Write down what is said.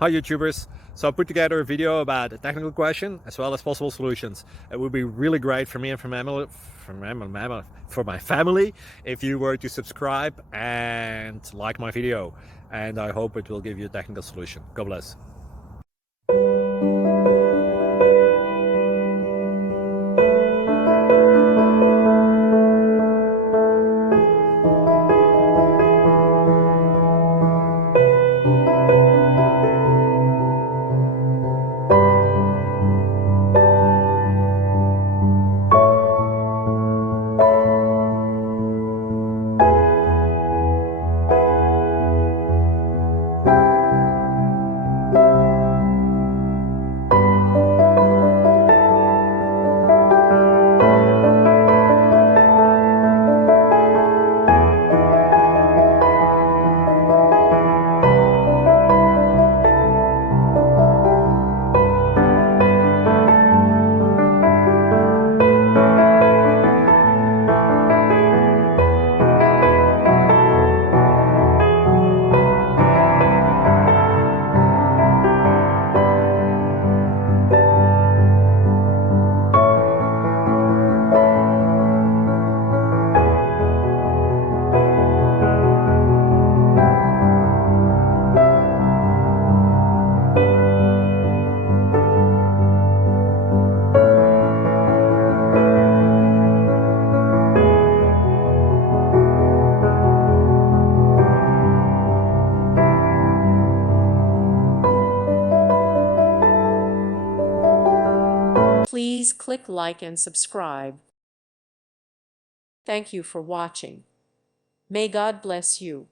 Hi YouTubers! So I put together a video about a technical question as well as possible solutions. It would be really great for me and for my family if you were to subscribe and like my video, and I hope it will give you a technical solution. God bless. Please click like and subscribe. Thank you for watching. May God bless you.